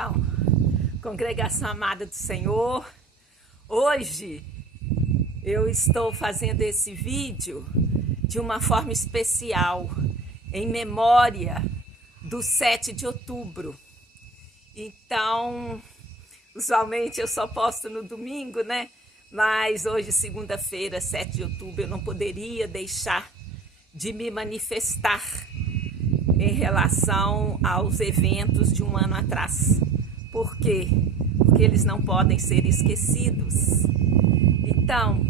Então, congregação amada do Senhor, hoje eu estou fazendo esse vídeo de uma forma especial, em memória do 7 de outubro. Então, usualmente eu só posto no domingo, né? Mas hoje, segunda-feira, 7 de outubro, eu não poderia deixar de me manifestar em relação aos eventos de um ano atrás. Por quê? Porque eles não podem ser esquecidos. Então,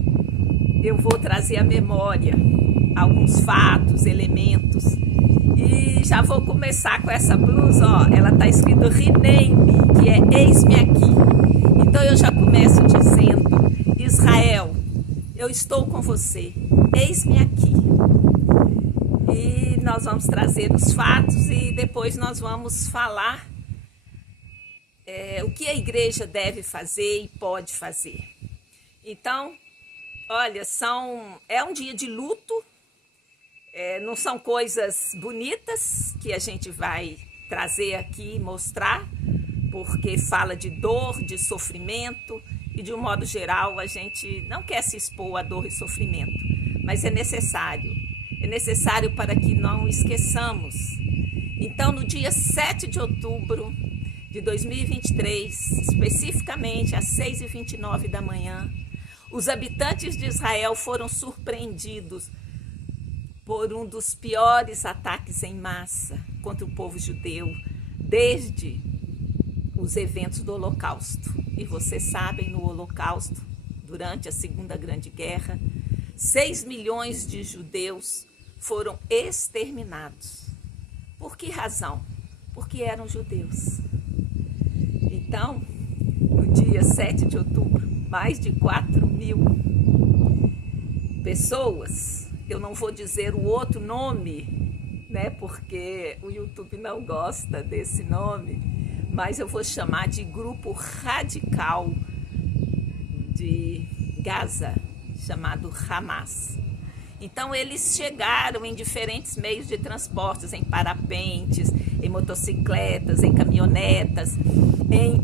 eu vou trazer à memória alguns fatos, elementos. E já vou começar com essa blusa, ó. Ela tá escrito Rename, que é eis-me aqui. Então eu já começo dizendo: Israel, eu estou com você, eis-me aqui. E nós vamos trazer os fatos e depois nós vamos falar o que a igreja deve fazer e pode fazer. Então, olha, é um dia de luto, não são coisas bonitas que a gente vai trazer aqui e mostrar, porque fala de dor, de sofrimento e de um modo geral a gente não quer se expor a dor e sofrimento, mas é necessário para que não esqueçamos. Então, no dia 7 de outubro de 2023, especificamente às 6h29 da manhã, os habitantes de Israel foram surpreendidos por um dos piores ataques em massa contra o povo judeu desde os eventos do Holocausto. E vocês sabem, no Holocausto, durante a Segunda Grande Guerra, 6 milhões de judeus foram exterminados. Por que razão? Porque eram judeus. Então, no dia 7 de outubro, mais de 4.000 pessoas, eu não vou dizer o outro nome, né, porque o YouTube não gosta desse nome, mas eu vou chamar de grupo radical de Gaza, chamado Hamas. Então eles chegaram em diferentes meios de transportes, em parapentes, em motocicletas, em caminhonetas, em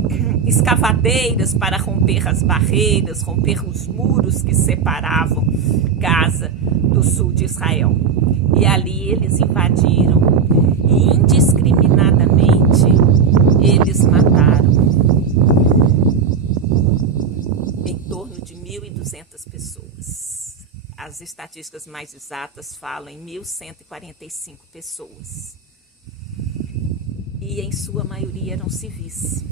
escavadeiras para romper as barreiras, romper os muros que separavam Gaza do sul de Israel. E ali eles invadiram e indiscriminadamente eles mataram em torno de 1.200 pessoas. As estatísticas mais exatas falam em 1.145 pessoas. E em sua maioria eram civis.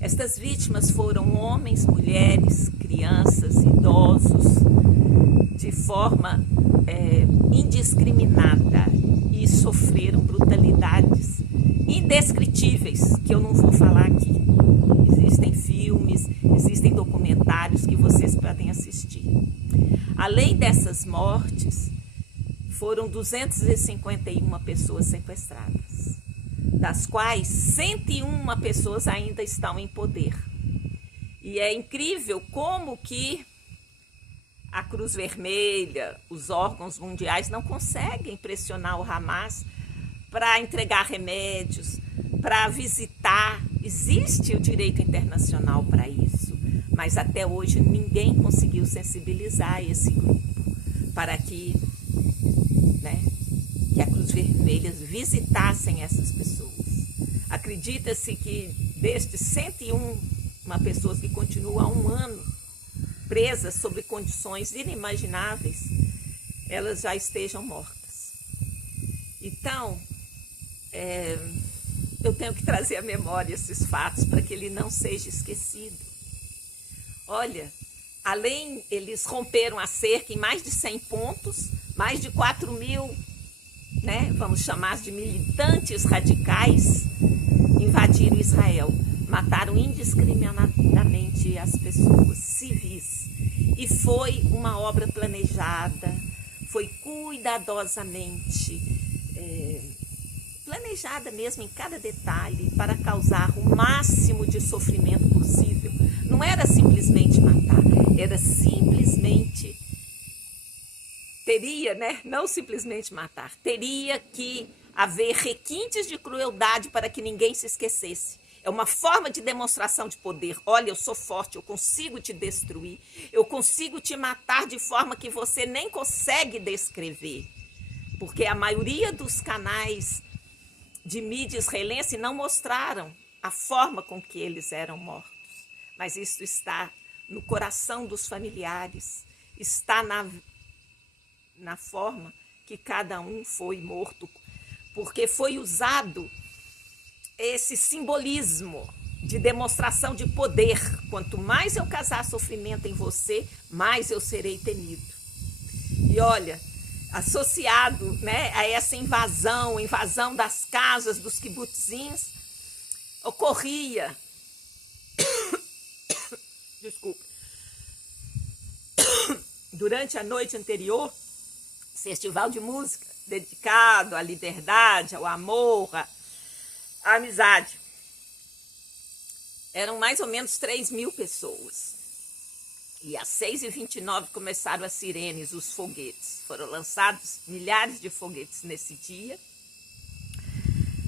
Estas vítimas foram homens, mulheres, crianças, idosos, de forma indiscriminada, e sofreram brutalidades indescritíveis, que eu não vou falar aqui. Existem filmes, existem documentários que vocês podem assistir. Além dessas mortes, foram 251 pessoas sequestradas, das quais 101 pessoas ainda estão em poder. E é incrível como que a Cruz Vermelha, os órgãos mundiais não conseguem pressionar o Hamas para entregar remédios, para visitar. Existe o direito internacional para isso, mas até hoje ninguém conseguiu sensibilizar esse grupo para que a Cruz Vermelha visitassem essas pessoas. Acredita-se que destes 101 pessoas que continuam há um ano presas sob condições inimagináveis, elas já estejam mortas. Então, eu tenho que trazer à memória esses fatos para que ele não seja esquecido. Olha, eles romperam a cerca em mais de 100 pontos, mais de 4.000, vamos chamar de militantes radicais, invadiram Israel, mataram indiscriminadamente as pessoas civis. E foi uma obra planejada, foi cuidadosamente planejada mesmo em cada detalhe para causar o máximo de sofrimento possível. Não era simplesmente matar, era simplesmente não simplesmente matar, teria que haver requintes de crueldade para que ninguém se esquecesse. É uma forma de demonstração de poder. Olha, eu sou forte, eu consigo te destruir, eu consigo te matar de forma que você nem consegue descrever. Porque a maioria dos canais de mídia israelense não mostraram a forma com que eles eram mortos. Mas isso está no coração dos familiares, está na forma que cada um foi morto, porque foi usado esse simbolismo de demonstração de poder. Quanto mais eu causar sofrimento em você, mais eu serei temido. E olha, associado, né, a essa invasão das casas dos kibbutzins, ocorria, desculpa, durante a noite anterior, festival de música dedicado à liberdade, ao amor, à amizade. Eram mais ou menos 3.000 pessoas. E às 6h29 começaram as sirenes, os foguetes. Foram lançados milhares de foguetes nesse dia.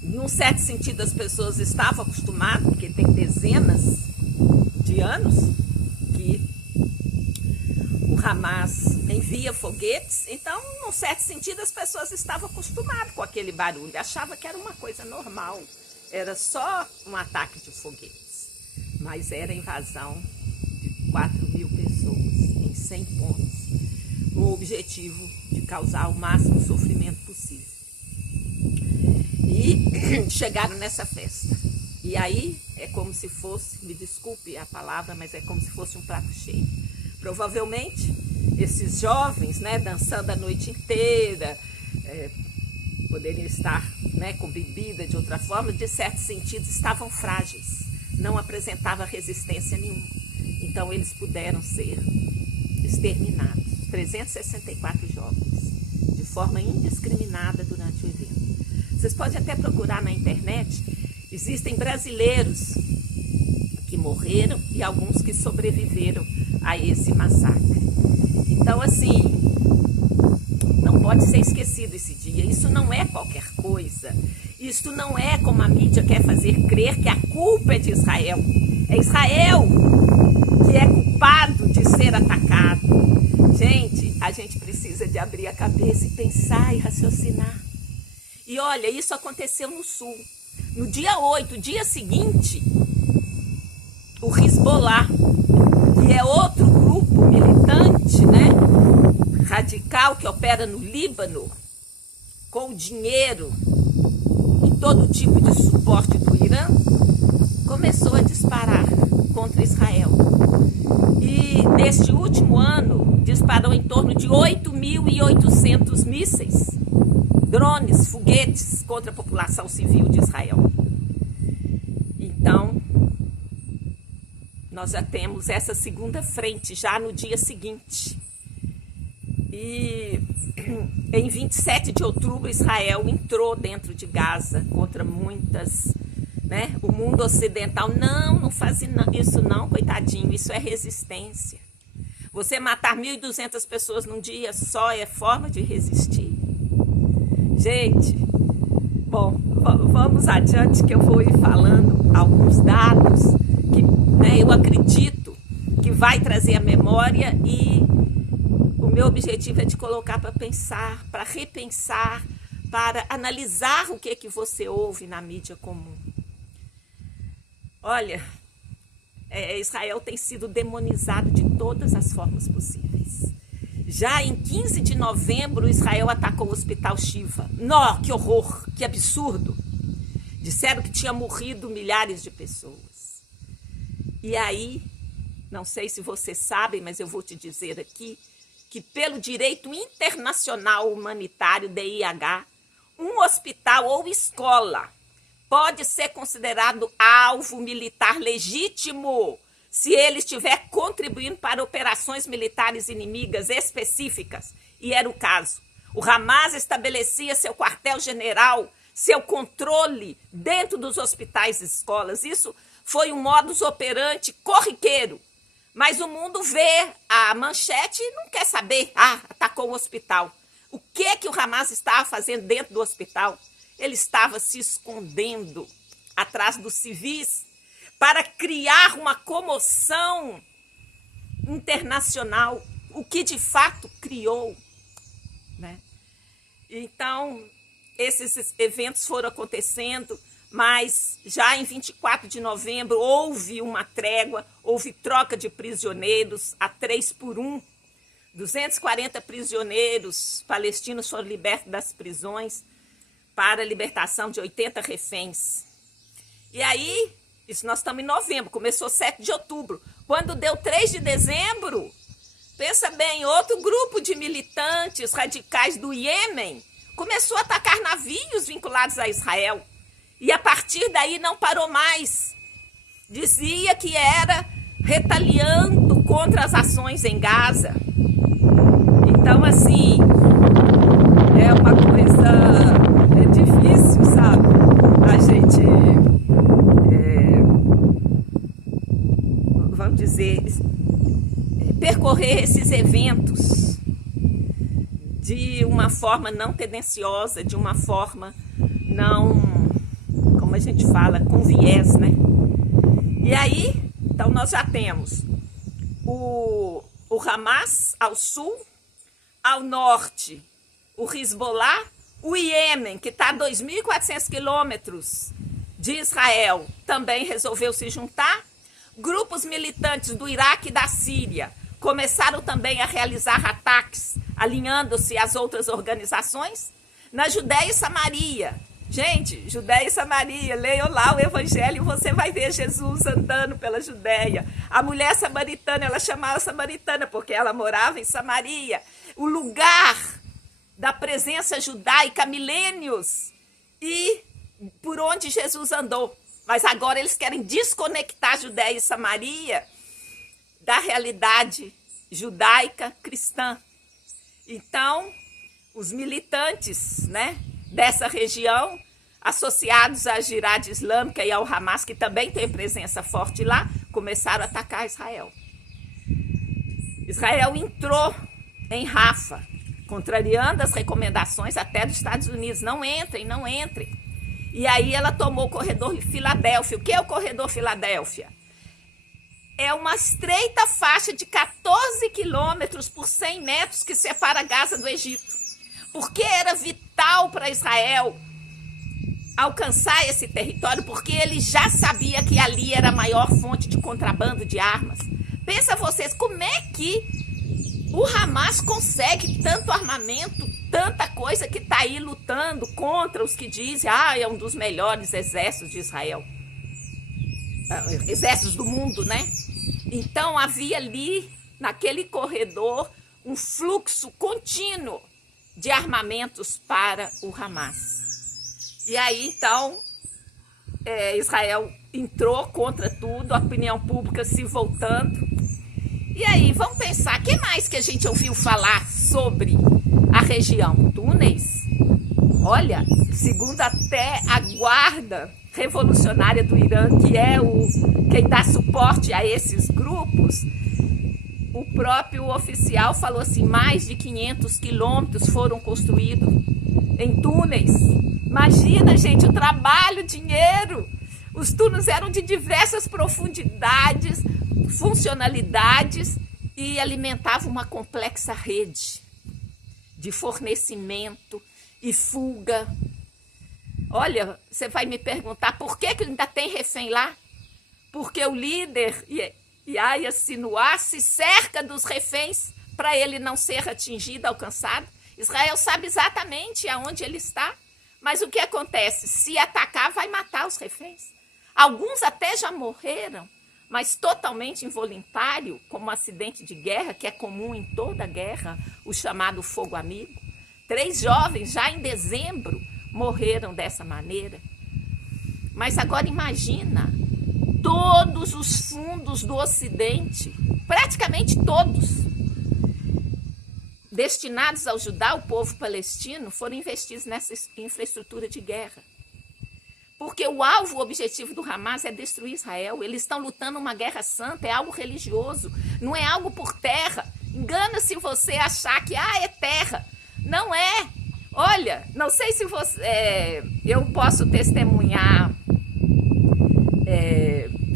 Em um certo sentido, as pessoas estavam acostumadas, porque tem dezenas de anos que o Hamas envia foguetes. Então, num certo sentido, as pessoas estavam acostumadas com aquele barulho. Achavam que era uma coisa normal. Era só um ataque de foguetes. Mas era a invasão de 4.000 pessoas em 100 pontos, com o objetivo de causar o máximo sofrimento possível. E chegaram nessa festa. E aí é como se fosse, me desculpe a palavra, mas é como se fosse um prato cheio. Provavelmente esses jovens, né, dançando a noite inteira, poderiam estar, né, com bebida de outra forma, de certo sentido estavam frágeis, não apresentavam resistência nenhuma. Então eles puderam ser exterminados, 364 jovens, de forma indiscriminada durante o evento. Vocês podem até procurar na internet, existem brasileiros que morreram e alguns que sobreviveram a esse massacre. Então, assim, não pode ser esquecido esse dia. Isso não é qualquer coisa. Isso não é como a mídia quer fazer crer, que a culpa é de Israel. É Israel que é culpado de ser atacado. Gente, a gente precisa de abrir a cabeça e pensar e raciocinar. E olha, isso aconteceu no Sul. No dia 8, dia seguinte, o Hezbollah, que é outro grupo militante, né, radical, que opera no Líbano, com dinheiro e todo tipo de suporte do Irã, começou a disparar contra Israel. E neste último ano, disparou em torno de 8.800 mísseis, drones, foguetes contra a população civil de Israel. Então, nós já temos essa segunda frente, já no dia seguinte. E em 27 de outubro, Israel entrou dentro de Gaza contra muitas, né? O mundo ocidental, não faz isso não, coitadinho, isso é resistência. Você matar 1.200 pessoas num dia só é forma de resistir. Gente, bom, vamos adiante que eu vou ir falando alguns dados que, né, eu acredito que vai trazer a memória, e o meu objetivo é de colocar para pensar, para repensar, para analisar o que você ouve na mídia comum. Olha, Israel tem sido demonizado de todas as formas possíveis. Já em 15 de novembro, Israel atacou o Hospital Shiva. Nó, que horror, que absurdo. Disseram que tinha morrido milhares de pessoas. E aí, não sei se vocês sabem, mas eu vou te dizer aqui, que pelo direito internacional humanitário, DIH, um hospital ou escola pode ser considerado alvo militar legítimo se ele estiver contribuindo para operações militares inimigas específicas. E era o caso. O Hamas estabelecia seu quartel-general, seu controle dentro dos hospitais e escolas. Isso foi um modus operandi corriqueiro. Mas o mundo vê a manchete e não quer saber. Atacou o hospital. O que o Hamas estava fazendo dentro do hospital? Ele estava se escondendo atrás dos civis, para criar uma comoção internacional, o que de fato criou, né? Então, esses eventos foram acontecendo, mas já em 24 de novembro houve uma trégua, houve troca de prisioneiros a 3-1. 240 prisioneiros palestinos foram libertos das prisões para a libertação de 80 reféns. E aí, isso nós estamos em novembro, começou 7 de outubro. Quando deu 3 de dezembro, pensa bem, outro grupo de militantes radicais do Iêmen começou a atacar navios vinculados a Israel. E a partir daí não parou mais. Dizia que era retaliando contra as ações em Gaza. Então, assim, é uma coisa difícil, sabe? A gente, vamos dizer, percorrer esses eventos de uma forma não tendenciosa, de uma forma não, como a gente fala, com viés, né? E aí, então nós já temos o Hamas ao sul, ao norte o Hezbollah, o Iêmen, que está a 2.400 quilômetros de Israel, também resolveu se juntar. Grupos militantes do Iraque e da Síria começaram também a realizar ataques, alinhando-se às outras organizações. Na Judéia e Samaria, gente, Judéia e Samaria, leiam lá o Evangelho e você vai ver Jesus andando pela Judéia. A mulher samaritana, ela chamava samaritana porque ela morava em Samaria, o lugar da presença judaica há milênios e por onde Jesus andou. Mas agora eles querem desconectar Judéia e Samaria da realidade judaica cristã. Então, os militantes, né, dessa região, associados à Jihad Islâmica e ao Hamas, que também tem presença forte lá, começaram a atacar Israel. Israel entrou em Rafa, contrariando as recomendações até dos Estados Unidos. Não entrem, não entrem. E aí ela tomou o corredor Filadélfia. O que é o corredor Filadélfia? É uma estreita faixa de 14 quilômetros por 100 metros que separa Gaza do Egito. Porque era vital para Israel alcançar esse território, porque ele já sabia que ali era a maior fonte de contrabando de armas. Pensa vocês, como é que o Hamas consegue tanto armamento, tanta coisa que está aí lutando contra os que dizem é um dos melhores exércitos de Israel. Exércitos do mundo, né? Então havia ali, naquele corredor, um fluxo contínuo de armamentos para o Hamas. E aí, então, Israel entrou contra tudo, a opinião pública se voltando. E aí, vamos pensar, o que mais que a gente ouviu falar sobre a região? Túneis? Olha, segundo até a guarda revolucionária do Irã, que é quem dá suporte a esses grupos, o próprio oficial falou assim, mais de 500 quilômetros foram construídos em túneis. Imagina, gente, o trabalho, o dinheiro. Os túneis eram de diversas profundidades, funcionalidades e alimentavam uma complexa rede de fornecimento e fuga. Olha, você vai me perguntar por que ainda tem refém lá? Porque o líder Yahya Sinwar se cerca dos reféns para ele não ser atingido, alcançado. Israel sabe exatamente aonde ele está, mas o que acontece? Se atacar, vai matar os reféns. Alguns até já morreram, mas totalmente involuntário, como um acidente de guerra, que é comum em toda guerra, o chamado fogo amigo. 3 jovens, já em dezembro, morreram dessa maneira. Mas agora imagina, todos os fundos do Ocidente, praticamente todos, destinados a ajudar o povo palestino, foram investidos nessa infraestrutura de guerra. Porque o alvo, o objetivo do Hamas é destruir Israel. Eles estão lutando uma guerra santa, é algo religioso, não é algo por terra. Engana-se você achar que é terra. Não é. Olha, não sei se você... eu posso testemunhar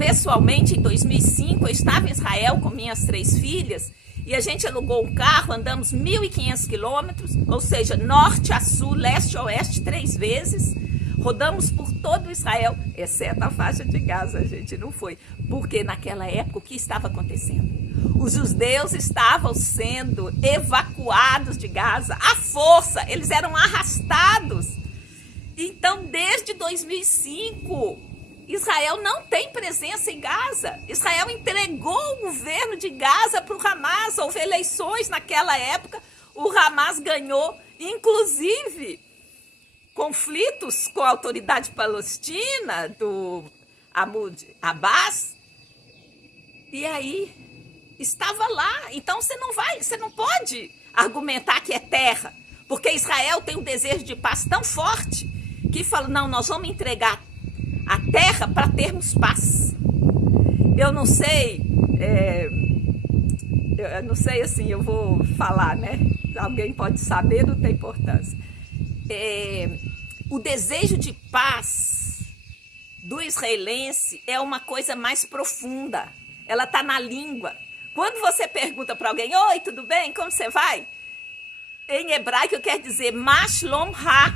pessoalmente, em 2005, eu estava em Israel com minhas 3 filhas e a gente alugou um carro, andamos 1.500 quilômetros, ou seja, norte a sul, leste a oeste, 3 vezes. Rodamos por todo Israel, exceto a faixa de Gaza, a gente não foi. Porque naquela época, o que estava acontecendo? Os judeus estavam sendo evacuados de Gaza à força, eles eram arrastados. Então, desde 2005, Israel não tem presença em Gaza. Israel entregou o governo de Gaza para o Hamas. Houve eleições naquela época, o Hamas ganhou, inclusive conflitos com a autoridade palestina do Mahmoud Abbas. E aí estava lá. Então você não pode argumentar que é terra, porque Israel tem um desejo de paz tão forte que fala, não, nós vamos entregar a terra para termos paz. Eu não sei, eu não sei assim, eu vou falar, né? Alguém pode saber, não tem importância. O desejo de paz do israelense é uma coisa mais profunda. Ela está na língua. Quando você pergunta para alguém, oi, tudo bem? Como você vai? Em hebraico quer dizer, Ma Shalom Ha.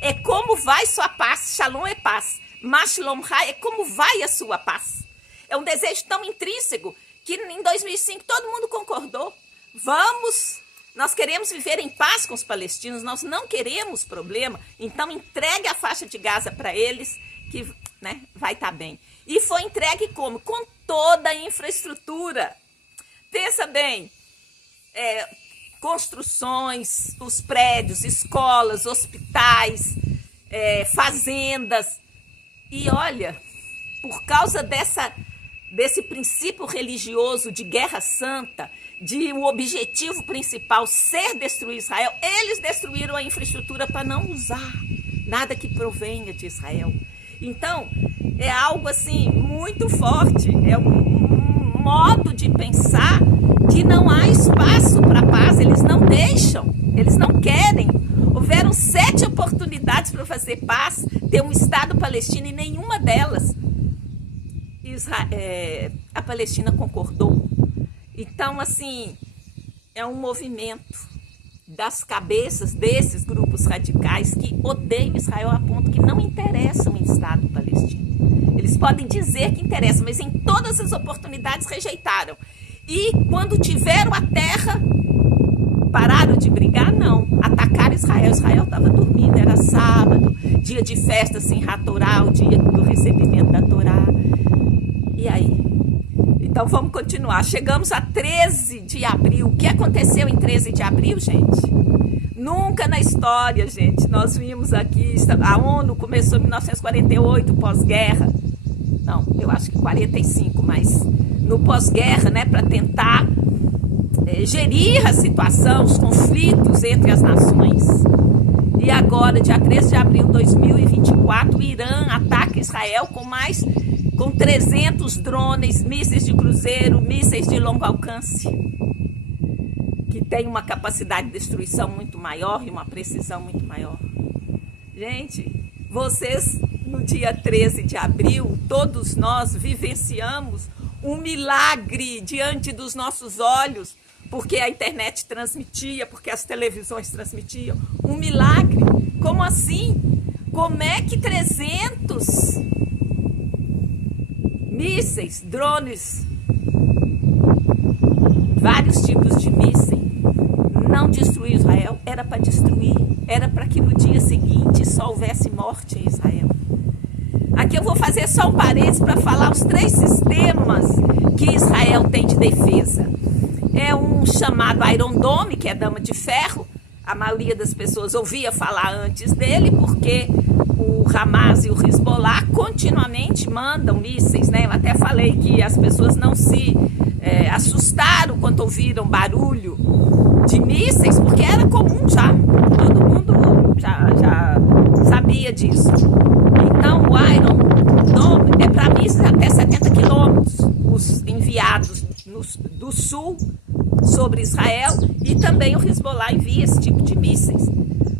É como vai sua paz. Shalom é paz. Ma Shalom Ha é como vai a sua paz. É um desejo tão intrínseco que em 2005 todo mundo concordou. Nós queremos viver em paz com os palestinos, nós não queremos problema, então entregue a faixa de Gaza para eles, que né, vai estar bem. E foi entregue como? Com toda a infraestrutura. Pensa bem, construções, os prédios, escolas, hospitais, fazendas. E olha, por causa desse princípio religioso de guerra santa, de o objetivo principal ser destruir Israel, eles destruíram a infraestrutura para não usar nada que provenha de Israel. Então, é algo assim muito forte, é um modo de pensar que não há espaço para paz, eles não deixam, eles não querem. Houveram 7 oportunidades para fazer paz, ter um Estado palestino, e nenhuma delas a Palestina concordou. Então, assim, é um movimento das cabeças desses grupos radicais que odeiam Israel a ponto que não interessam em Estado palestino. Eles podem dizer que interessam, mas em todas as oportunidades rejeitaram. E quando tiveram a terra, pararam de brigar? Não. Atacaram Israel. Israel estava dormindo, era sábado, dia de festa, assim, Hatorá, o dia do recebimento da Torá. E aí? Então vamos continuar. Chegamos a 13 de abril. O que aconteceu em 13 de abril, gente? Nunca na história, gente. Nós vimos aqui, a ONU começou em 1948, pós-guerra. Não, eu acho que 45, mas no pós-guerra, né, para tentar gerir a situação, os conflitos entre as nações. E agora, dia 13 de abril de 2024, o Irã ataca Israel com 300 drones, mísseis de cruzeiro, mísseis de longo alcance, que tem uma capacidade de destruição muito maior e uma precisão muito maior. Gente, vocês, no dia 13 de abril, todos nós vivenciamos um milagre diante dos nossos olhos, porque a internet transmitia, porque as televisões transmitiam. Um milagre. Como assim? Como é que 300 mísseis, drones, vários tipos de mísseis, não destruiu Israel? Era para destruir, era para que no dia seguinte só houvesse morte em Israel. Aqui eu vou fazer só um parênteses para falar os 3 sistemas que Israel tem de defesa. É um chamado Iron Dome, que é Dama de Ferro. A maioria das pessoas ouvia falar antes dele, porque o Hamas e o Hezbollah continuamente mandam mísseis, né? Eu até falei que as pessoas não se assustaram quando ouviram barulho de mísseis, porque era comum já. Todo mundo já sabia disso. Então, o Iron Dome é para mísseis até 70 quilômetros, os enviados do sul sobre Israel, e também o Hezbollah envia esse tipo de mísseis.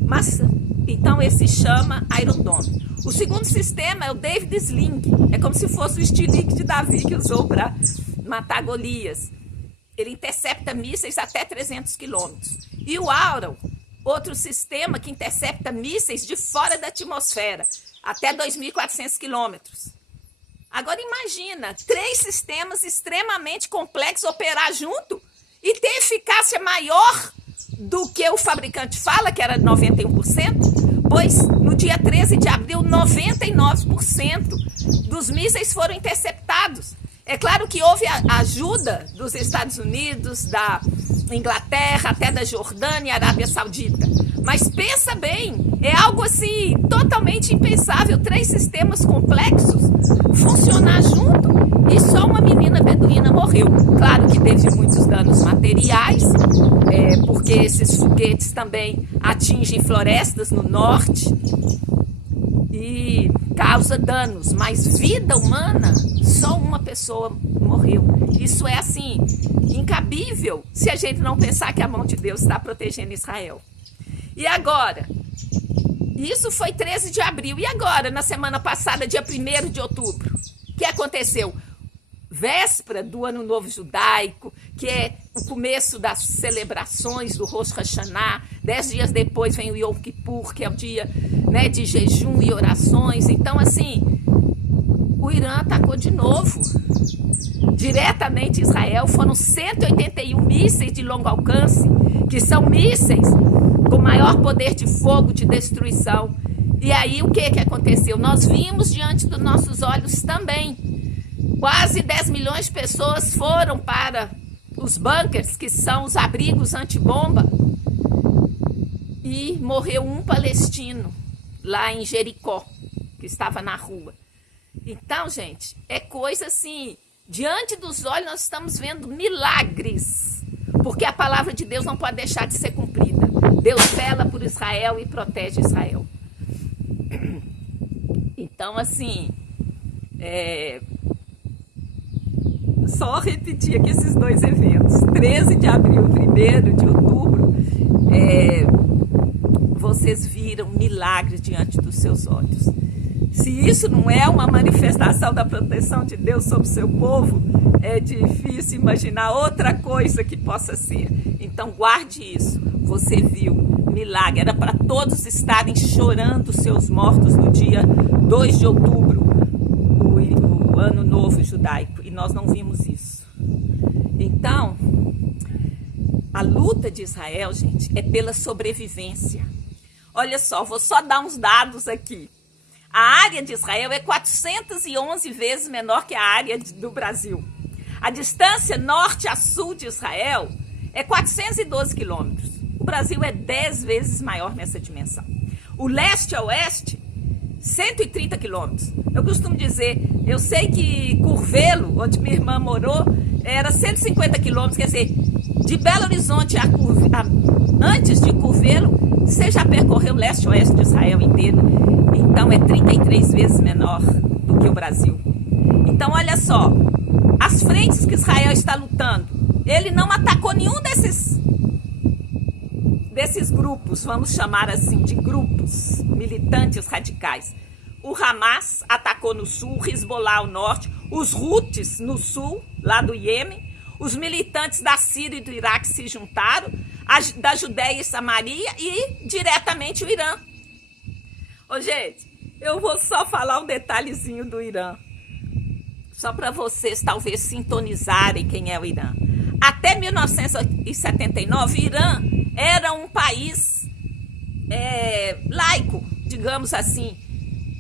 Mas, então, esse chama Iron Dome. O segundo sistema é o David Sling, é como se fosse o estilingue de Davi que usou para matar Golias. Ele intercepta mísseis até 300 quilômetros. E o Auron, outro sistema que intercepta mísseis de fora da atmosfera, até 2.400 quilômetros. Agora imagina, 3 sistemas extremamente complexos operar junto e ter eficácia maior do que o fabricante fala, que era 91%, pois no dia 13 de abril, 99% dos mísseis foram interceptados. É claro que houve a ajuda dos Estados Unidos, da Inglaterra, até da Jordânia e Arábia Saudita. Mas pensa bem, é algo assim totalmente impensável, 3 sistemas complexos funcionar junto e só uma menina beduína morreu. Claro que teve muitos danos materiais, porque esses foguetes também atingem florestas no norte e causa danos, mas vida humana, só uma pessoa morreu. Isso é assim, incabível se a gente não pensar que a mão de Deus está protegendo Israel. E agora, isso foi 13 de abril, e agora, na semana passada, dia 1º de outubro, o que aconteceu? Véspera do Ano Novo Judaico, que é o começo das celebrações do Rosh Hashanah. 10 dias depois vem o Yom Kippur, que é o dia, né, de jejum e orações. Então, assim, o Irã atacou de novo, diretamente Israel. Foram 181 mísseis de longo alcance, que são mísseis com maior poder de fogo, de destruição. E aí, o que aconteceu? Nós vimos diante dos nossos olhos também. Quase 10 milhões de pessoas foram para os bunkers, que são os abrigos antibomba, e morreu um palestino lá em Jericó, que estava na rua. Então, gente, é coisa assim, diante dos olhos nós estamos vendo milagres, porque a palavra de Deus não pode deixar de ser cumprida. Deus vela por Israel e protege Israel. Então, assim, só repetir aqui esses 2 eventos, 13 de abril, 1º de outubro, vocês viram milagres diante dos seus olhos. Se isso não é uma manifestação da proteção de Deus sobre o seu povo, é difícil imaginar outra coisa que possa ser. Então guarde isso, você viu milagre, era para todos estarem chorando seus mortos no dia 2 de outubro, o Ano Novo Judaico, e nós não vimos isso. Então, a luta de Israel, gente, é pela sobrevivência. Olha só, vou só dar uns dados aqui. A área de Israel é 411 vezes menor que a área do Brasil. A distância norte a sul de Israel é 412 quilômetros. O Brasil é 10 vezes maior nessa dimensão. O leste a oeste, 130 quilômetros. Eu costumo dizer, eu sei que Curvelo, onde minha irmã morou, era 150 quilômetros, quer dizer, de Belo Horizonte antes de Curvelo, você já percorreu o leste e oeste de Israel inteiro. Então é 33 vezes menor do que o Brasil. Então olha só, as frentes que Israel está lutando, ele não atacou nenhum desses grupos, vamos chamar assim de grupos militantes radicais. O Hamas atacou no sul, o Hezbollah ao norte, os Houthis no sul, lá do Iêmen, os militantes da Síria e do Iraque se juntaram, da Judéia e Samaria e diretamente o Irã. Ô, gente, eu vou só falar um detalhezinho do Irã, só para vocês talvez sintonizarem quem é o Irã. Até 1979, o Irã era um país laico, digamos assim,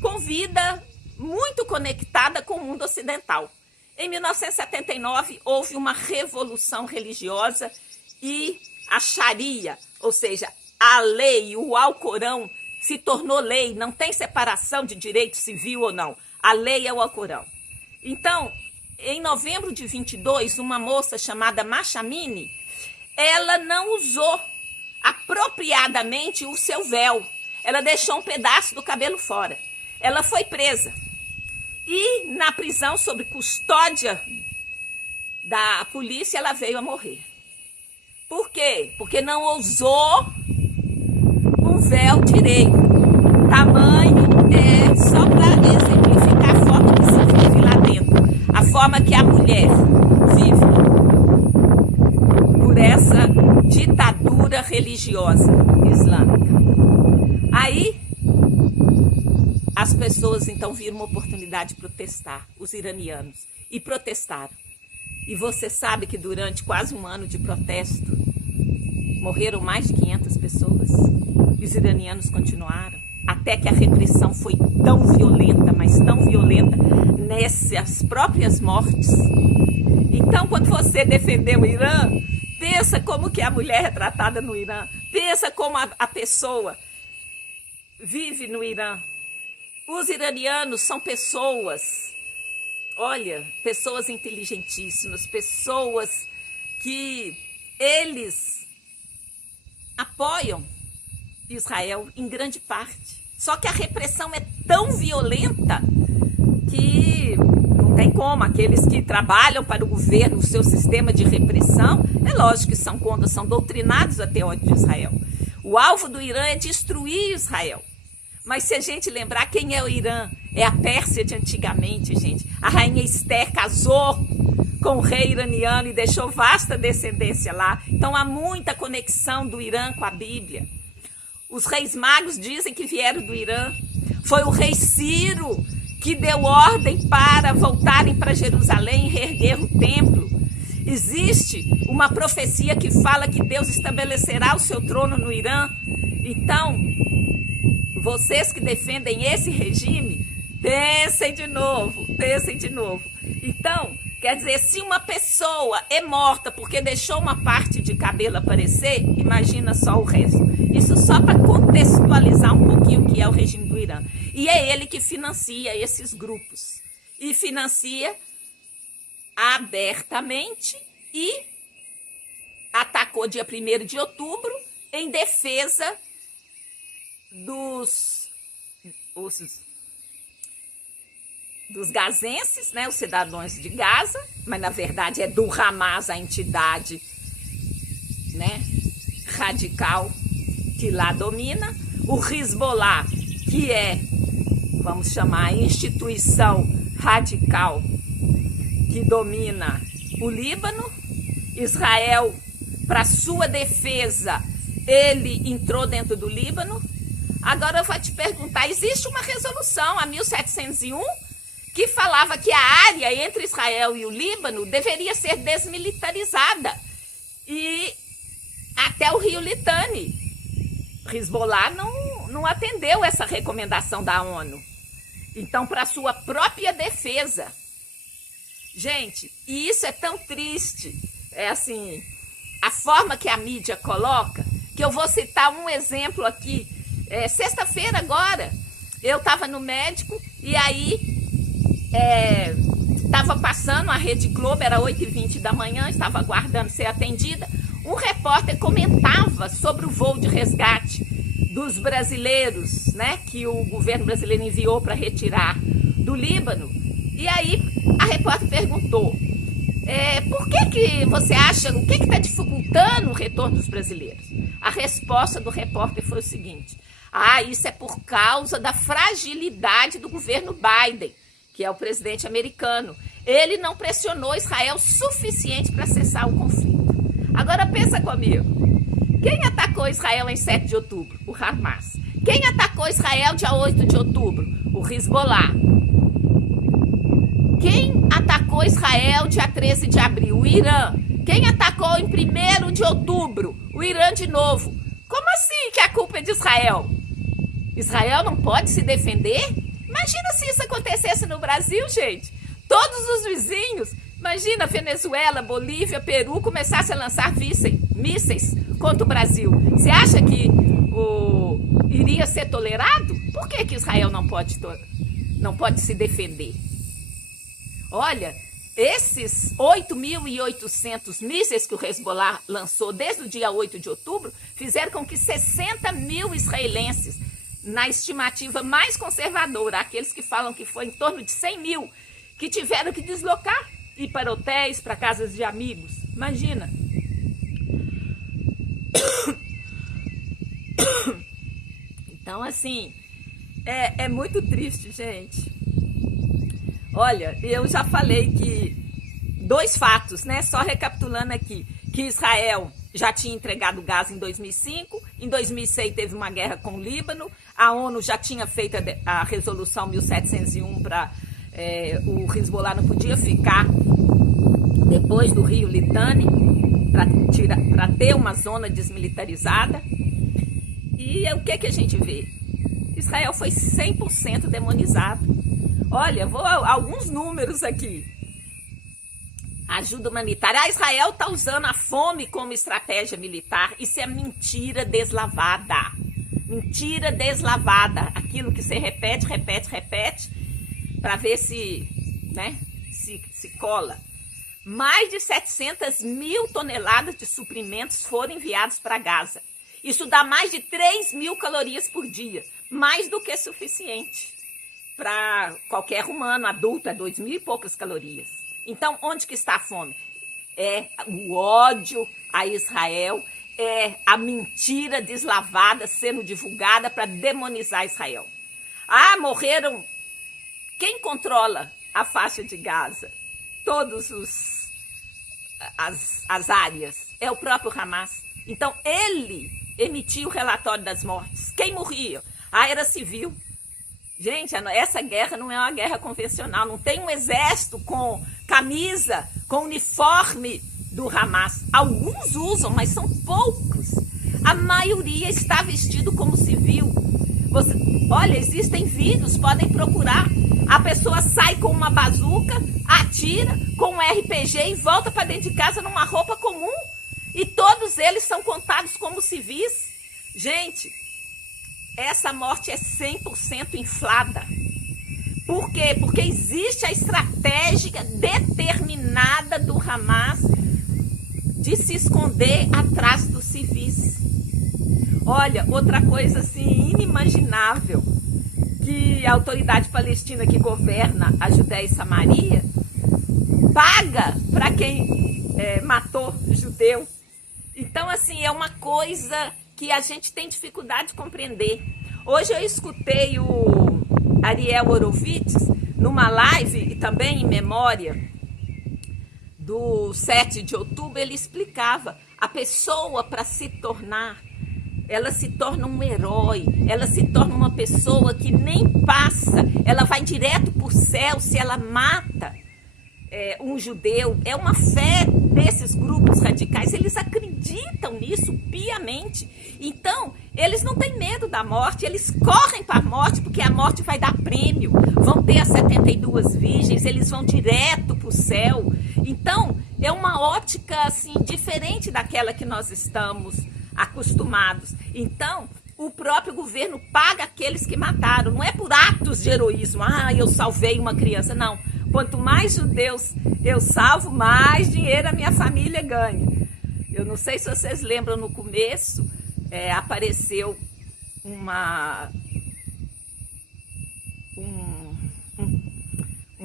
com vida muito conectada com o mundo ocidental. Em 1979, houve uma revolução religiosa e a Sharia, ou seja, a lei, o Alcorão, se tornou lei, não tem separação de direito civil ou não. A lei é o Alcorão. Então, em novembro de 22, uma moça chamada Masha Amini, ela não usou apropriadamente o seu véu. Ela deixou um pedaço do cabelo fora. Ela foi presa. E na prisão, sob custódia da polícia, ela veio a morrer. Por quê? Porque não usou o véu direito. Tamanho é só forma que a mulher vive por essa ditadura religiosa islâmica. Aí, as pessoas então viram uma oportunidade de protestar, os iranianos, e protestaram. E você sabe que durante quase um ano de protesto, morreram mais de 500 pessoas, e os iranianos continuaram, até que a repressão foi tão violenta, mas tão violenta, nessas próprias mortes. Então, quando você defender o Irã, pensa como que a mulher é tratada no Irã, pensa como a pessoa vive no Irã. Os iranianos são pessoas, olha, pessoas inteligentíssimas, pessoas que eles apoiam Israel em grande parte. Só que a repressão é tão violenta que não tem como. Aqueles que trabalham para o governo, o seu sistema de repressão, é lógico que são contra, são doutrinados até ódio de Israel. O alvo do Irã é destruir Israel. Mas se a gente lembrar quem é o Irã, é a Pérsia de antigamente, gente. A rainha Esther casou com o rei iraniano e deixou vasta descendência lá. Então há muita conexão do Irã com a Bíblia. Os reis magos dizem que vieram do Irã. Foi o rei Ciro que deu ordem para voltarem para Jerusalém e reerguer o templo. Existe uma profecia que fala que Deus estabelecerá o seu trono no Irã. Então, vocês que defendem esse regime, pensem de novo, pensem de novo. Então, quer dizer, se uma pessoa é morta porque deixou uma parte de cabelo aparecer, imagina só o resto. Isso só para contextualizar um pouquinho o que é o regime do Irã. E é ele que financia esses grupos. E financia abertamente e atacou dia 1º de outubro em defesa dos gazenses, né, os cidadãos de Gaza, mas na verdade é do Hamas, a entidade, né, radical que lá domina, o Hezbollah, que é, vamos chamar, a instituição radical que domina o Líbano. Israel, para sua defesa, ele entrou dentro do Líbano. Agora eu vou te perguntar, existe uma resolução, a 1701, que falava que a área entre Israel e o Líbano deveria ser desmilitarizada. E até o rio Litani. Hezbollah não atendeu essa recomendação da ONU. Então, para sua própria defesa. Gente, e isso é tão triste. É assim, a forma que a mídia coloca, que eu vou citar um exemplo aqui. Sexta-feira agora, eu estava no médico e aí estava passando a Rede Globo, era 8h20 da manhã, estava aguardando ser atendida. Um repórter comentava sobre o voo de resgate dos brasileiros, né, que o governo brasileiro enviou para retirar do Líbano. E aí a repórter perguntou, por que você acha, o que está dificultando o retorno dos brasileiros? A resposta do repórter foi o seguinte: isso é por causa da fragilidade do governo Biden, que é o presidente americano. Ele não pressionou Israel suficiente para cessar o conflito. Agora pensa comigo. Quem atacou Israel em 7 de outubro? O Hamas. Quem atacou Israel dia 8 de outubro? O Hezbollah. Quem atacou Israel dia 13 de abril? O Irã. Quem atacou em 1º de outubro? O Irã de novo. Como assim que a culpa é de Israel? Israel não pode se defender? Imagina se isso acontecesse no Brasil, gente. Todos os vizinhos, imagina Venezuela, Bolívia, Peru, começassem a lançar mísseis contra o Brasil. Você acha que iria ser tolerado? Por que Israel não pode se defender? Olha, esses 8.800 mísseis que o Hezbollah lançou desde o dia 8 de outubro fizeram com que 60 mil israelenses, na estimativa mais conservadora, aqueles que falam que foi em torno de 100 mil, que tiveram que deslocar, ir para hotéis, para casas de amigos. Imagina. Então, assim, é muito triste, gente. Olha, eu já falei que 2 fatos, né? Só recapitulando aqui, que Israel já tinha entregado Gaza em 2005, em 2006 teve uma guerra com o Líbano, a ONU já tinha feito a resolução 1701 para o Hezbollah não podia ficar depois do rio Litani, para ter uma zona desmilitarizada. E o que a gente vê? Israel foi 100% demonizado. Olha, vou alguns números aqui. Ajuda humanitária. Israel está usando a fome como estratégia militar. Isso é mentira deslavada. Mentira deslavada. Aquilo que você repete para ver se cola. Mais de 700 mil toneladas de suprimentos foram enviados para Gaza. Isso dá mais de 3 mil calorias por dia. Mais do que suficiente para qualquer humano adulto, é 2 mil e poucas calorias. Então, onde que está a fome? É o ódio a Israel, é a mentira deslavada sendo divulgada para demonizar Israel. Ah, morreram. Quem controla a faixa de Gaza? Todas as áreas. É o próprio Hamas. Então, ele emitiu o relatório das mortes. Quem morria? Ah, era civil. Gente, essa guerra não é uma guerra convencional. Não tem um exército com camisa, com uniforme do Hamas. Alguns usam, mas são poucos. A maioria está vestido como civil. Olha, existem vídeos, podem procurar. A pessoa sai com uma bazuca, atira com um RPG e volta para dentro de casa numa roupa comum. E todos eles são contados como civis. Gente, essa morte é 100% inflada. Por quê? Porque existe a estratégia determinada do Hamas de se esconder atrás dos civis. Olha, outra coisa assim inimaginável, que a autoridade palestina que governa a Judéia e Samaria paga para quem matou judeu. Então, assim, é uma coisa que a gente tem dificuldade de compreender. Hoje eu escutei o Ariel Horovitz numa live e também em memória do 7 de outubro, ele explicava a pessoa para se tornar, ela se torna um herói, ela se torna uma pessoa que nem passa, ela vai direto para o céu se ela mata um judeu. É uma fé desses grupos radicais, eles acreditam nisso piamente. Então, eles não têm medo da morte, eles correm para a morte, porque a morte vai dar prêmio. Vão ter as 72 virgens, eles vão direto para o céu. Então, é uma ótica assim, diferente daquela que nós estamos acostumados. Então, o próprio governo paga aqueles que mataram. Não é por atos de heroísmo. Ah, eu salvei uma criança. Não. Quanto mais judeus eu salvo, mais dinheiro a minha família ganha. Eu não sei se vocês lembram, no começo, apareceu um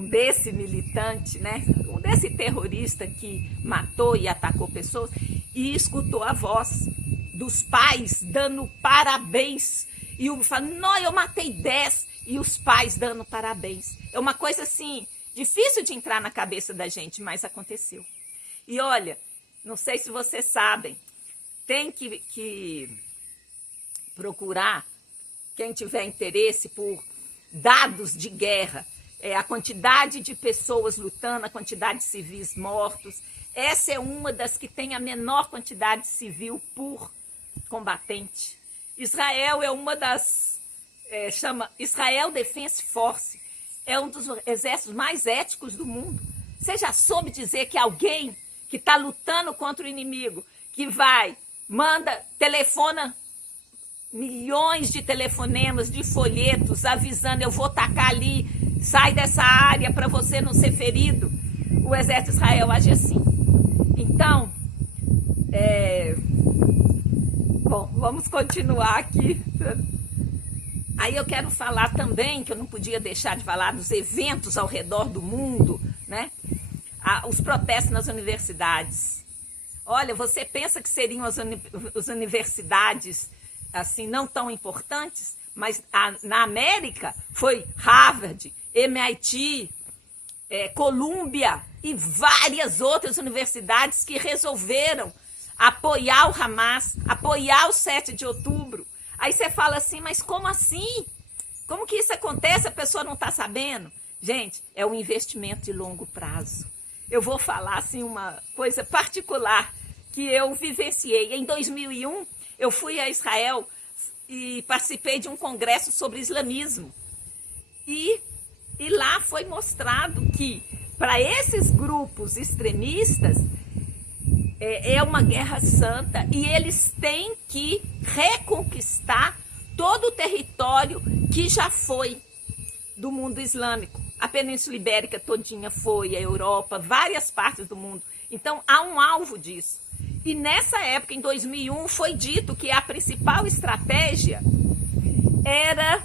desse militante, né? Um desse terrorista que matou e atacou pessoas, e escutou a voz dos pais dando parabéns. E falando, não, eu matei 10, e os pais dando parabéns. É uma coisa assim, difícil de entrar na cabeça da gente, mas aconteceu. E olha, não sei se vocês sabem, tem que procurar, quem tiver interesse por dados de guerra, a quantidade de pessoas lutando, a quantidade de civis mortos. Essa é uma das que tem a menor quantidade de civil por combatente. Israel é uma das, chama Israel Defense Force, é um dos exércitos mais éticos do mundo. Você já soube dizer que alguém que está lutando contra o inimigo, que vai, telefona milhões de telefonemas, de folhetos, avisando, eu vou tacar ali, sai dessa área para você não ser ferido. O exército de Israel age assim. Então, bom, vamos continuar aqui. Aí eu quero falar também, que eu não podia deixar de falar, dos eventos ao redor do mundo, né? Os protestos nas universidades. Olha, você pensa que seriam as universidades assim não tão importantes, mas na América foi Harvard, MIT, Colômbia e várias outras universidades que resolveram apoiar o Hamas, apoiar o 7 de outubro. Aí você fala assim, mas como assim? Como que isso acontece? A pessoa não está sabendo? Gente, é um investimento de longo prazo. Eu vou falar assim uma coisa particular que eu vivenciei. Em 2001, eu fui a Israel e participei de um congresso sobre islamismo. E lá foi mostrado que para esses grupos extremistas é uma guerra santa e eles têm que reconquistar todo o território que já foi do mundo islâmico. A Península Ibérica todinha foi, a Europa, várias partes do mundo. Então há um alvo disso. E nessa época, em 2001, foi dito que a principal estratégia era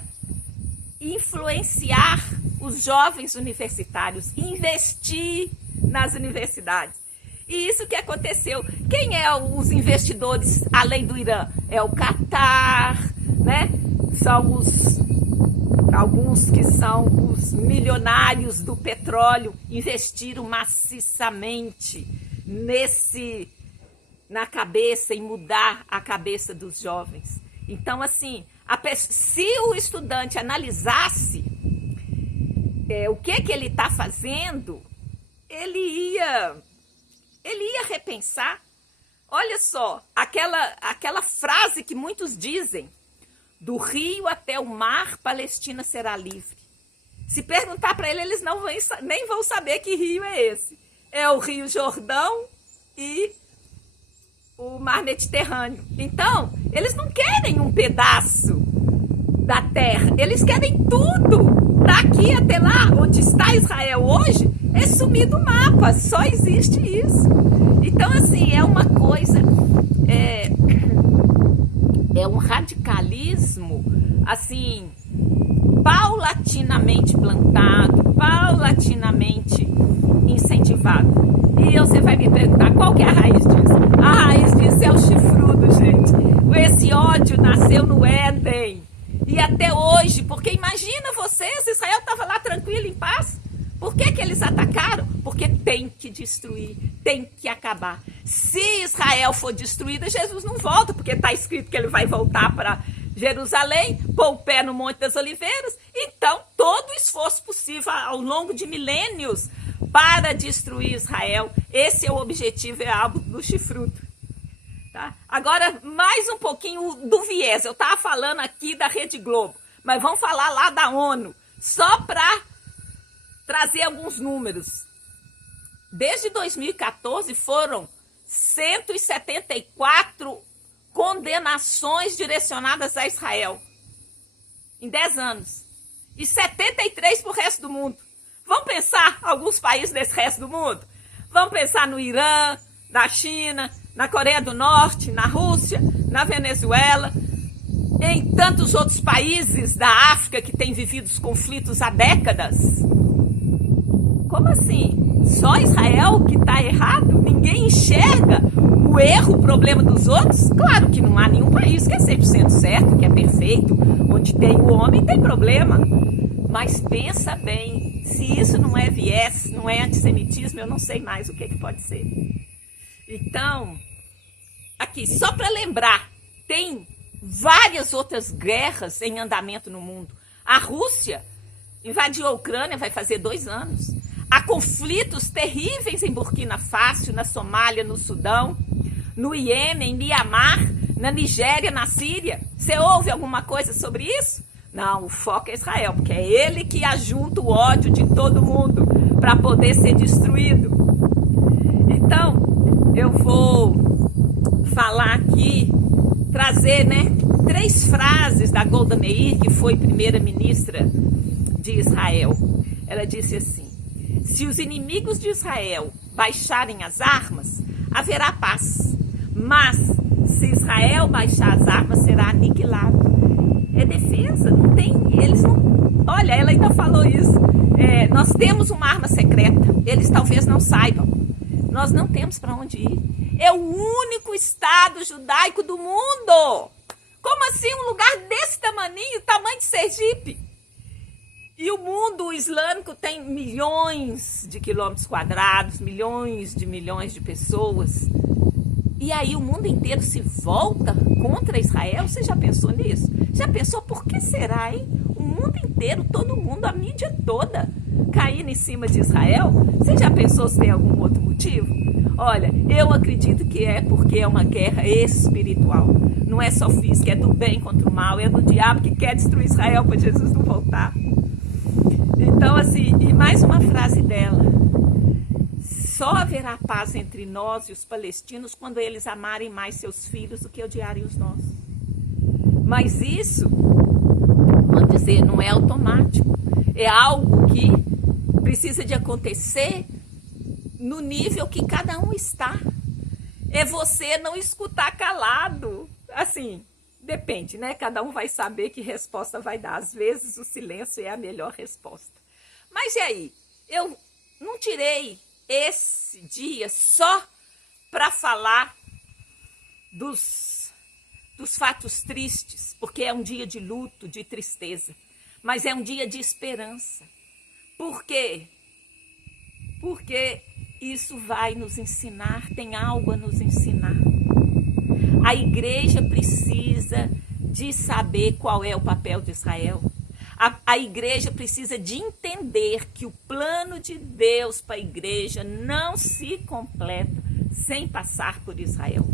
influenciar os jovens universitários, investir nas universidades. E isso que aconteceu. Quem é os investidores além do Irã? É o Catar, né? São alguns que são os milionários do petróleo, investiram maciçamente na cabeça, em mudar a cabeça dos jovens. Então, assim, se o estudante analisasse o que ele está fazendo, ele ia repensar. Olha só, aquela frase que muitos dizem, do rio até o mar, Palestina será livre. Se perguntar para eles nem vão saber que rio é esse. É o Rio Jordão e o Mar Mediterrâneo. Então, eles não querem um pedaço da terra, eles querem tudo. Daqui até lá, onde está Israel hoje, é sumir do mapa, só existe isso. Então, assim, é uma coisa, é um radicalismo, assim, paulatinamente plantado, paulatinamente incentivado. E você vai me perguntar, qual que é a raiz disso? A raiz disso é o chifrudo, gente. Esse ódio nasceu no Éden. E até hoje, porque imagina vocês, Israel estava lá tranquilo, em paz. Por que eles atacaram? Porque tem que destruir, tem que acabar. Se Israel for destruída, Jesus não volta, porque está escrito que ele vai voltar para Jerusalém, pôr o pé no Monte das Oliveiras. Então, todo o esforço possível ao longo de milênios para destruir Israel, esse é o objetivo, é algo do chifrudo. Tá? Agora, mais um pouquinho do viés. Eu estava falando aqui da Rede Globo, mas vamos falar lá da ONU, só para trazer alguns números. Desde 2014 foram 174 condenações direcionadas a Israel em 10 anos e 73 para o resto do mundo. Vamos pensar alguns países desse resto do mundo? Vamos pensar no Irã, na China, na Coreia do Norte, na Rússia, na Venezuela, em tantos outros países da África que têm vivido os conflitos há décadas. Como assim? Só Israel que está errado? Ninguém enxerga o erro, o problema dos outros? Claro que não há nenhum país que é 100% certo, que é perfeito. Onde tem o homem tem problema. Mas pensa bem, se isso não é viés, não é antissemitismo, eu não sei mais o que pode ser. Então, aqui, só para lembrar, tem várias outras guerras em andamento no mundo. A Rússia invadiu a Ucrânia, vai fazer 2 anos. Há conflitos terríveis em Burkina Faso, na Somália, no Sudão, no Iêmen, em Mianmar, na Nigéria, na Síria. Você ouve alguma coisa sobre isso? Não, o foco é Israel, porque é ele que ajunta o ódio de todo mundo para poder ser destruído. Então, eu vou falar aqui, trazer, 3 frases da Golda Meir, que foi primeira-ministra de Israel. Ela disse assim: se os inimigos de Israel baixarem as armas, haverá paz. Mas se Israel baixar as armas, será aniquilado. É defesa, não tem, eles não... Olha, ela ainda falou isso. Nós temos uma arma secreta, eles talvez não saibam. Nós não temos para onde ir. É o único estado judaico do mundo. Como assim um lugar desse tamanho de Sergipe? E o mundo islâmico tem milhões de quilômetros quadrados, milhões de pessoas. E aí o mundo inteiro se volta contra Israel? Você já pensou nisso? Já pensou por que será, hein? O mundo inteiro, todo mundo, a mídia toda caindo em cima de Israel? Você já pensou se tem algum outro motivo? Olha, eu acredito que é porque é uma guerra espiritual. Não é só física, é do bem contra o mal, é do diabo que quer destruir Israel para Jesus não voltar. Então, assim, e mais uma frase dela. Só haverá paz entre nós e os palestinos quando eles amarem mais seus filhos do que odiarem os nossos. Mas isso, vamos dizer, não é automático. É algo que precisa de acontecer no nível que cada um está. É você não escutar calado. Assim, depende, né? Cada um vai saber que resposta vai dar. Às vezes o silêncio é a melhor resposta. Mas e aí? Eu não tirei esse dia só para falar dos fatos tristes, porque é um dia de luto, de tristeza, mas é um dia de esperança. Por quê? Porque isso vai nos ensinar, tem algo a nos ensinar. A igreja precisa de saber qual é o papel de Israel. A igreja precisa de entender que o plano de Deus para a igreja não se completa sem passar por Israel.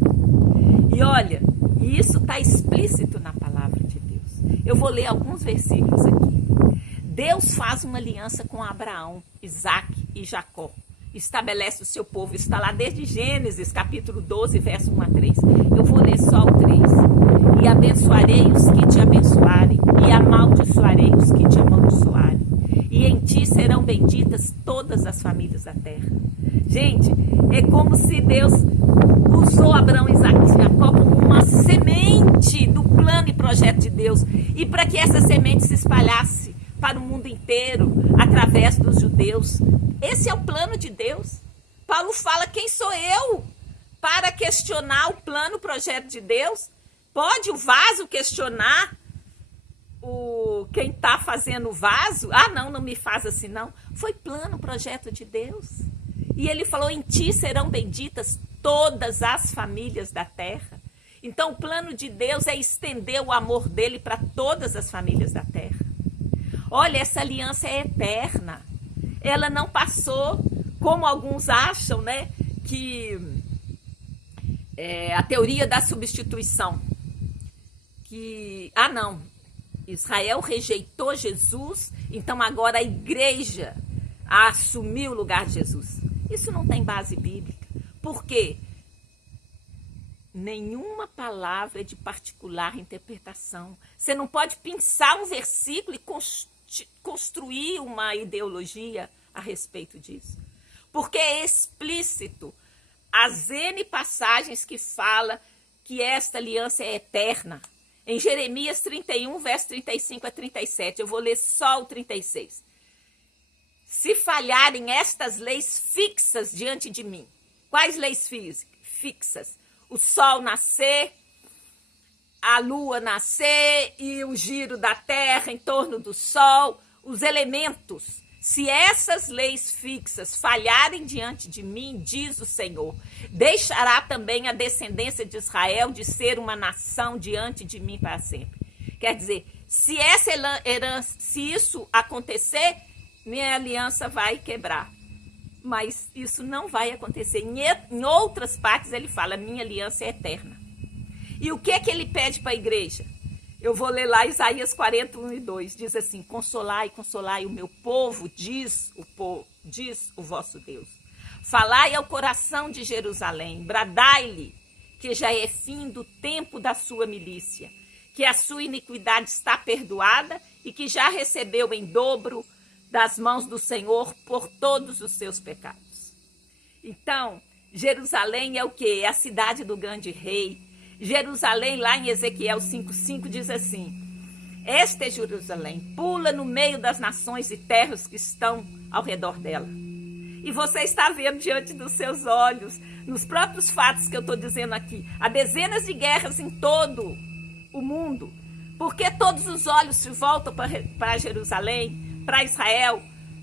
E olha, isso está explícito na palavra de Deus. Eu vou ler alguns versículos aqui. Deus faz uma aliança com Abraão, Isaque e Jacó. Estabelece o seu povo. Está lá desde Gênesis, capítulo 12, verso 1 a 3. Eu vou ler só o 3. E abençoarei os que te abençoarem, e amaldiçoarei os que te amaldiçoarem. E em ti serão benditas todas as famílias da terra. Gente, é como se Deus usou Abraão, Isaque e Jacó como uma semente do plano e projeto de Deus. E para que essa semente se espalhasse para o mundo inteiro, através dos judeus. Esse é o plano de Deus. Paulo fala, quem sou eu para questionar o plano, o projeto de Deus? Pode o vaso questionar quem está fazendo o vaso? Ah, não me faz assim não. Foi plano, projeto de Deus. E ele falou, em ti serão benditas todas as famílias da terra. Então o plano de Deus é estender o amor dele para todas as famílias da terra. Olha, essa aliança é eterna. Ela não passou, como alguns acham, né? Que a teoria da substituição. Israel rejeitou Jesus, então agora a igreja assumiu o lugar de Jesus. Isso não tem base bíblica. Por quê? Nenhuma palavra é de particular interpretação. Você não pode pensar um versículo e construir uma ideologia a respeito disso. Porque é explícito as N passagens que fala que esta aliança é eterna. Em Jeremias 31, verso 35 a 37, eu vou ler só o 36. Se falharem estas leis fixas diante de mim, quais leis fixas? O sol nascer, a lua nascer e o giro da terra em torno do sol, os elementos. Se essas leis fixas falharem diante de mim, diz o Senhor, deixará também a descendência de Israel de ser uma nação diante de mim para sempre. Quer dizer, se essa herança, se isso acontecer, minha aliança vai quebrar. Mas isso não vai acontecer. Em outras partes ele fala, minha aliança é eterna. E o que é que ele pede para a igreja? Eu vou ler lá Isaías 41 e 2, diz assim, consolai, consolai o meu povo, diz o vosso Deus. Falai ao coração de Jerusalém, bradai-lhe, que já é fim do tempo da sua milícia, que a sua iniquidade está perdoada e que já recebeu em dobro das mãos do Senhor por todos os seus pecados. Então, Jerusalém é o quê? É a cidade do grande rei. Jerusalém, lá em Ezequiel 5,5, diz assim, esta é Jerusalém, pula no meio das nações e terras que estão ao redor dela. E você está vendo diante dos seus olhos, nos próprios fatos que eu estou dizendo aqui, há dezenas de guerras em todo o mundo. Porque todos os olhos se voltam para Jerusalém? para Israel,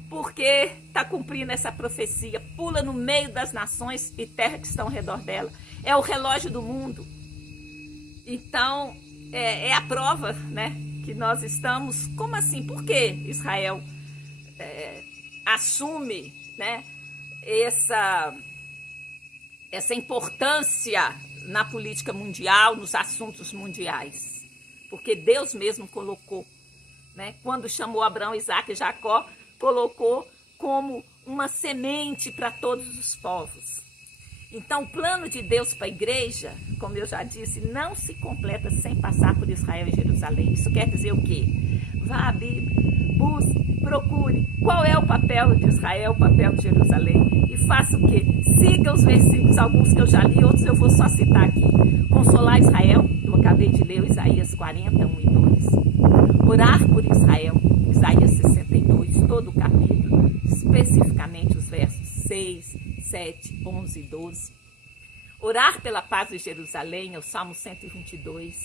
porque está cumprindo essa profecia. Pula no meio das nações e terra que estão ao redor dela. É o relógio do mundo. Então, é a prova, né, que nós estamos... Como assim? Por que Israel assume, né, essa importância na política mundial, nos assuntos mundiais? Porque Deus mesmo colocou, né, quando chamou Abraão, Isaque e Jacó, colocou como uma semente para todos os povos. Então, o plano de Deus para a igreja, como eu já disse, não se completa sem passar por Israel e Jerusalém. Isso quer dizer o quê? Vá à Bíblia, busque, procure qual é o papel de Israel, o papel de Jerusalém, e faça o quê? Siga os versículos, alguns que eu já li, outros eu vou só citar aqui. Consolar Israel, eu acabei de ler Isaías 40, 1 e 2. Orar por Israel, Isaías 62, todo o capítulo, especificamente os versos 6, 7, 11 e 12. Orar pela paz de Jerusalém, é o Salmo 122,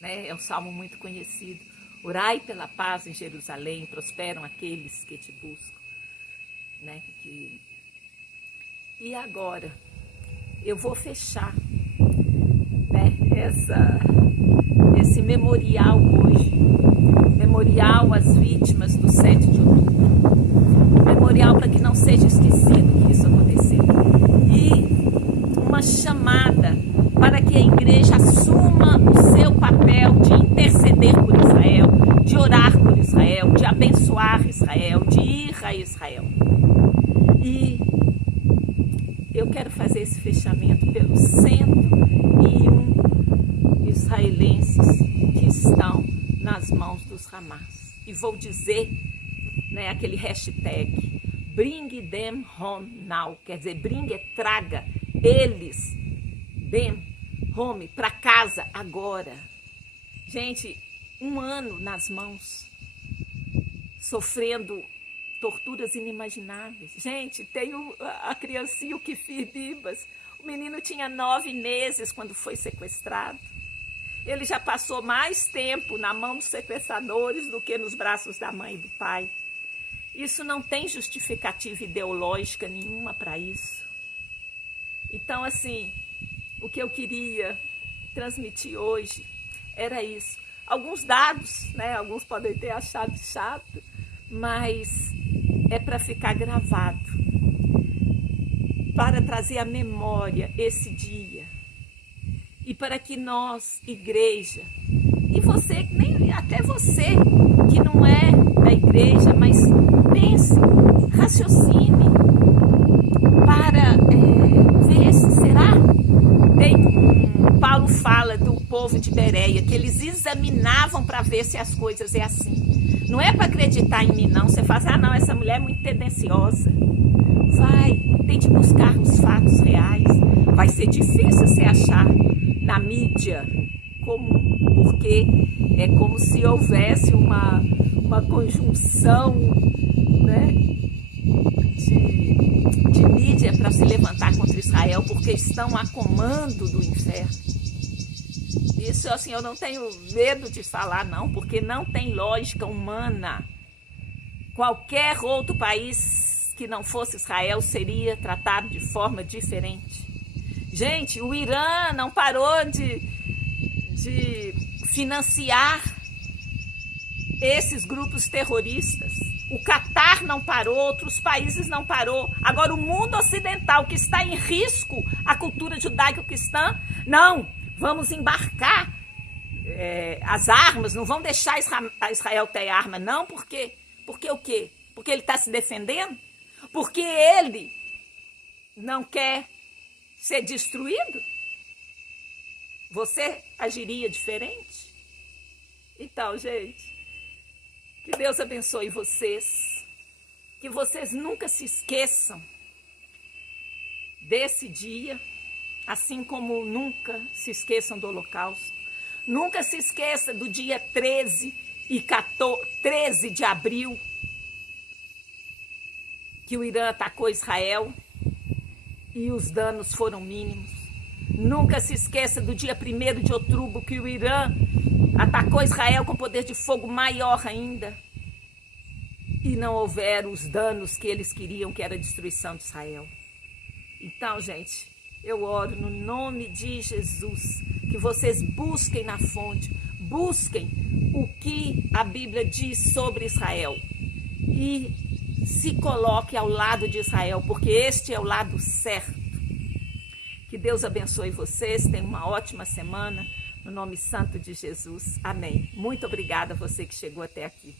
né? É um salmo muito conhecido. Orai pela paz em Jerusalém, prosperam aqueles que te buscam, né? E agora, eu vou fechar, né, esse memorial hoje, memorial às vítimas do 7 de outubro, memorial para que não seja esquecido que isso aconteceu, e uma chamada para que a igreja assuma o seu papel de interceder por Israel, de orar por Israel, de abençoar Israel, de ir a Israel. E eu quero fazer esse fechamento pelos 101 israelenses que estão nas mãos dos Hamas. E vou dizer, né, aquele hashtag, bring them home now, quer dizer, traga eles, them home, para casa agora. Gente, 1 ano nas mãos, sofrendo torturas inimagináveis. Gente, tem a criancinha, o Kifir Bibas. O menino tinha 9 meses quando foi sequestrado. Ele já passou mais tempo na mão dos sequestradores do que nos braços da mãe e do pai. Isso não tem justificativa ideológica nenhuma para isso. Então, assim, o que eu queria transmitir hoje era isso. Alguns dados, né? Alguns podem ter achado chato, mas é para ficar gravado, para trazer à memória esse dia, e para que nós, igreja, e você, nem até você que não é da igreja, mas pense, raciocine, para ver se será. Paulo fala do povo de Bereia, que eles examinavam para ver se as coisas é assim. Não é para acreditar em mim, não. Você fala assim, não, essa mulher é muito tendenciosa. Vai, tente buscar os fatos reais. Vai ser difícil você achar na mídia comum, porque é como se houvesse uma conjunção, né, de mídia para se levantar contra Israel, porque estão a comando do inferno. Isso, assim, eu não tenho medo de falar, não, porque não tem lógica humana. Qualquer outro país que não fosse Israel seria tratado de forma diferente. Gente, o Irã não parou de financiar esses grupos terroristas. O Catar não parou, outros países não parou. Agora, o mundo ocidental, que está em risco, a cultura judaico-cristã, não, vamos embarcar as armas, não vão deixar Israel ter arma, não, porque o quê? Porque ele está se defendendo? Porque ele não quer ser destruído? Você agiria diferente? Então, gente, que Deus abençoe vocês, que vocês nunca se esqueçam desse dia, assim como nunca se esqueçam do Holocausto. Nunca se esqueça do dia 13 de abril, que o Irã atacou Israel e os danos foram mínimos. Nunca se esqueça do dia 1º de outubro, que o Irã atacou Israel com poder de fogo maior ainda. e não houver os danos que eles queriam, que era a destruição de Israel. Então, gente, eu oro no nome de Jesus, que vocês busquem na fonte, busquem o que a Bíblia diz sobre Israel e se coloque ao lado de Israel, porque este é o lado certo. Que Deus abençoe vocês, tenham uma ótima semana, no nome santo de Jesus. Amém. Muito obrigada a você que chegou até aqui.